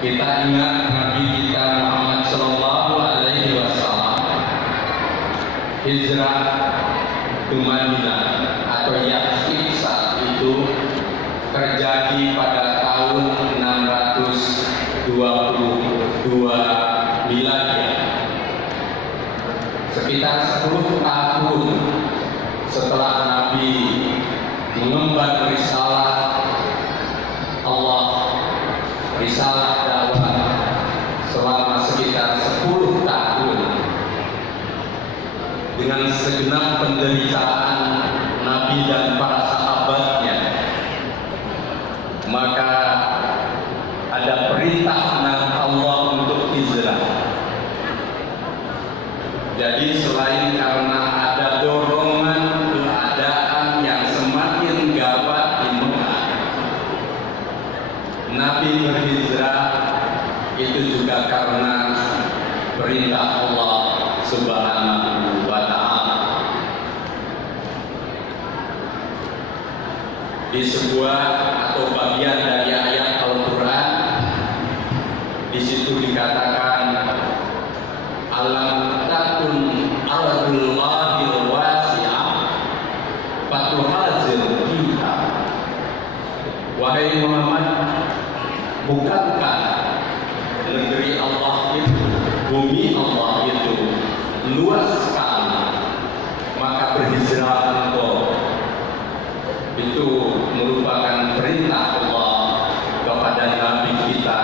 Kita ingat Nabi kita Muhammad Sallallahu Alaihi Wasallam hijrah ke Madinah atau Yatsrib saat itu terjadi pada tahun 622 Miladiah, sekitar 10 tahun setelah Nabi mengemban risalah Allah, risalah dakwah selama sekitar 10 tahun dengan segenap penderitaan Nabi dan para sahabatnya. Maka ada perintah Allah untuk hijrah. Jadi selain karena ada dorongan keadaan yang semakin gawat di Mekah, Nabi berhijrah itu juga karena perintah Allah Subhanahu wa Ta'ala. Di sebuah atau bagian dari ayat Al-Quran, di situ dikatakan, alam takun ardullahil wasi'ah fatuhazir fiha. Wahai Muhammad, bukankah negeri Allah itu, bumi Allah itu luas sekali, maka berhijrah engkau. Itu merupakan perintah Allah kepada Nabi kita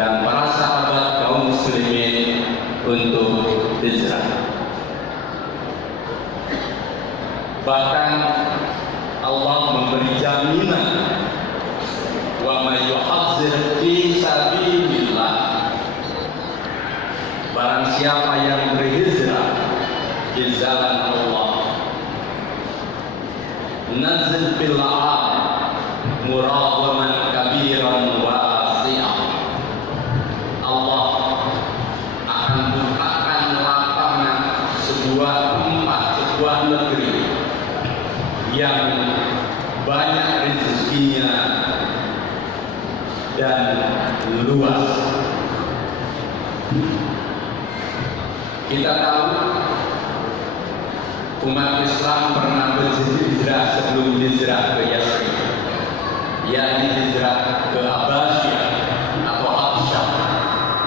dan para sahabat kaum muslimin untuk hijrah. Bahkan Allah memberi jaminan, wa may yuhadzir fi sabilillah, barang siapa yang berhijrah di jalan Allah, nazil bil muradaman kabiran wasi'ah, Allah akan bukakan lapangan sebuah tempat, sebuah negeri yang banyak rezekinya dan luas. Kita tahu umat Islam pernah berhijrah sebelum hijrah ke Yatsrib, yakni hijrah ke Abbasiyah atau Habsyah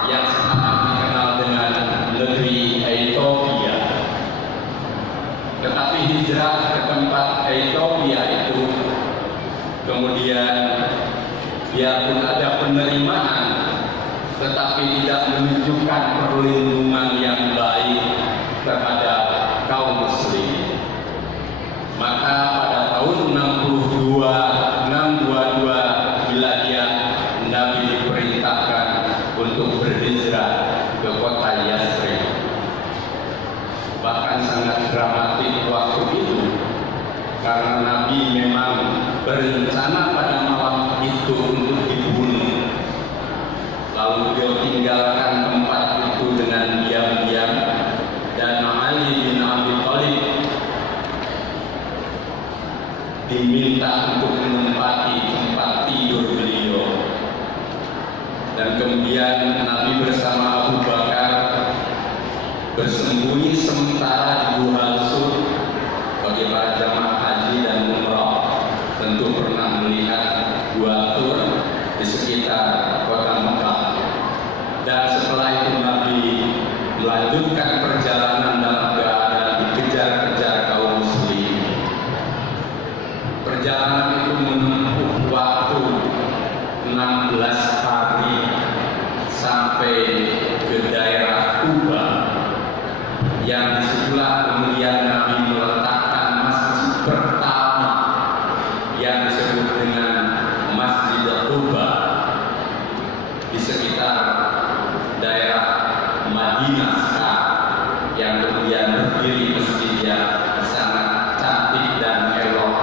yang sekarang dikenal dengan negeri Ethiopia. Tetapi hijrah ke tempat Ethiopia itu kemudian biarpun ada penerimaan, tetapi tidak menunjukkan perlindungan yang baik terhadap kaum muslim. Maka pada tahun 622 Miladiah, Nabi diperintahkan untuk berhijrah ke kota Yatsrib. Bahkan sangat dramatik waktu itu, karena Nabi memang berencana pada malam itu untuk dibunuh. Lalu beliau tinggalkan tempat itu dengan diam-diam, dan Ali bin Abi Thalib diminta untuk menempati tempat tidur beliau. Dan kemudian Nabi bersama Abu Bakar bersembunyi sementara di Gua Al-Sur. Bagi para jamaah haji dan umrah tentu pernah melihat Gua Al-Sur di sekitar kota Mekah. Dan setelah itu Nabi melanjutkan perjalanan dalam keadaan dikejar-kejar kaum muslim. Perjalanan itu menempuh waktu 16 hari sampai ke daerah Kuba, yang disitulah kemudian Nabi meletakkan masjid pertama yang disebut dengan Masjid Kuba di sekitar daerah Madinah sekarang, yang kemudian berdiri masjidnya sangat cantik dan elok.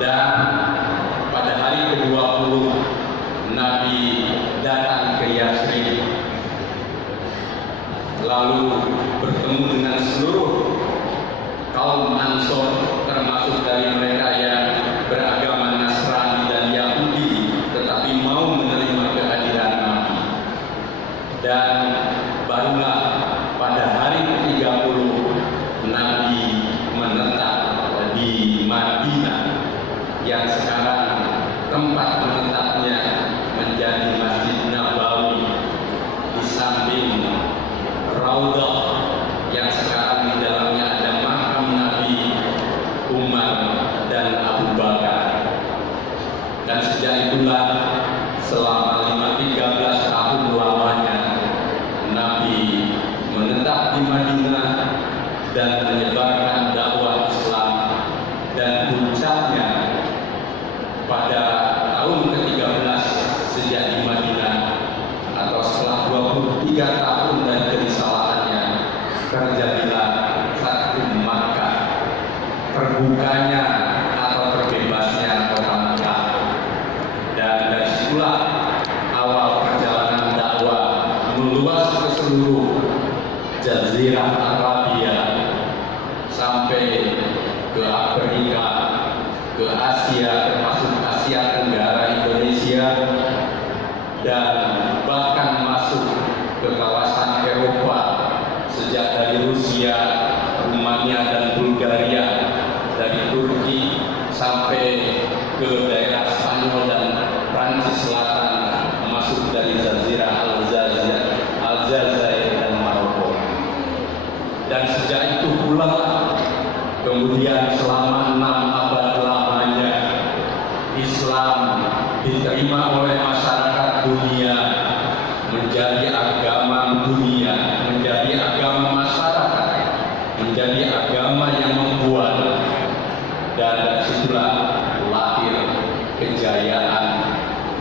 Dan pada hari ke-20 Nabi datang ke Yatsrib, lalu bertemu dengan seluruh kaum Ansor, termasuk dari mereka yang beragama Nasrani dan Yahudi tetapi mau tempat menetapnya menjadi Masjid Nabawi di samping Raudhah yang sekarang di dalamnya ada makam Nabi, Umar, dan Abu Bakar. Dan sejak itulah selama 13 tahun lamanya Nabi menetap di Madinah dan menyebarkan dakwah Islam, dan puncaknya pada tahun ke-13 sejak di Madinah, atau setelah 23 tahun dari kerisalahannya, terjadilah Fathu Makkah, terbukanya atau terbebasnya kota Makkah. Dan dari situlah awal perjalanan dakwah meluas ke seluruh Jazirah Arabia, sampai ke Afrika, ke Asia, termasuk Asia Tenggara, Indonesia, dan bahkan masuk ke kawasan Eropa, sejak dari Rusia, Rumania, dan Bulgaria, dari Turki sampai ke daerah Spanyol dan Prancis Selatan, masuk dari Jazirah Aljazair dan Maroko. Dan sejak itu pula kemudian selama 6 abad lamanya Islam diterima oleh masyarakat dunia, menjadi agama dunia, menjadi agama masyarakat, menjadi agama yang membuat. Dan dari situlah lahir kejayaan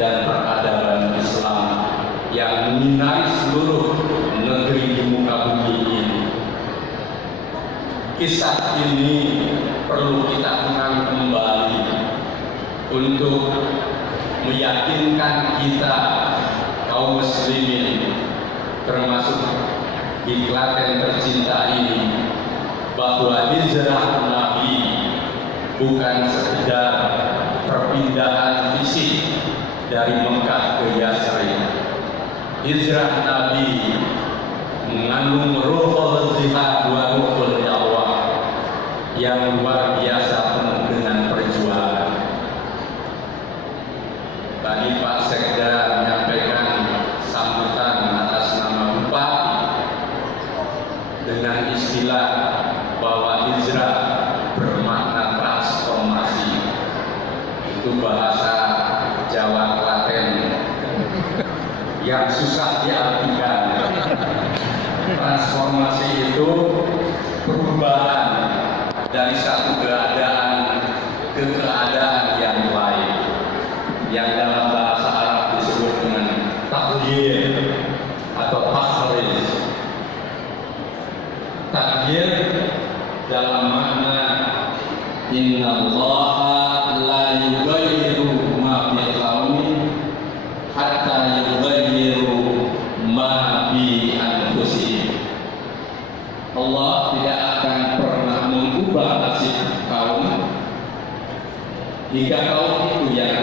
dan peradaban Islam yang menyinari seluruh negeri di muka bumi ini. Kisah ini perlu kita kenang kembali untuk meyakinkan kita kaum muslimin, termasuk di Klaten tercinta ini, bahwa hijrah Nabi bukan sekedar perpindahan fisik dari Mekah ke Yasrib. Hijrah Nabi mengandung ruhul jihad wa ruhul dakwah yang luar biasa, penuh dengan perjuangan. Tadi Pak Sekda menyampaikan sambutan atas nama Bupati dengan istilah bahwa hijrah bermakna transformasi. Itu bahasa Jawa Klaten yang susah diartikan. Transformasi itu perubahan dari satu keadaan ke keadaan yang lain, yang dalam bahasa Arab disebut dengan takdir atau takhrij. Takdir dalam makna innallaha la yughayyiru ma bi qaumin hatta yughayyiru ma bi anfusihim. Allah tidak akan pernah mengubah nasib kaum hingga kaum itu yang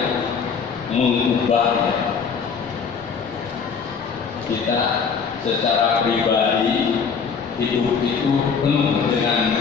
mengubahnya. Kita secara pribadi hidup itu penuh dengan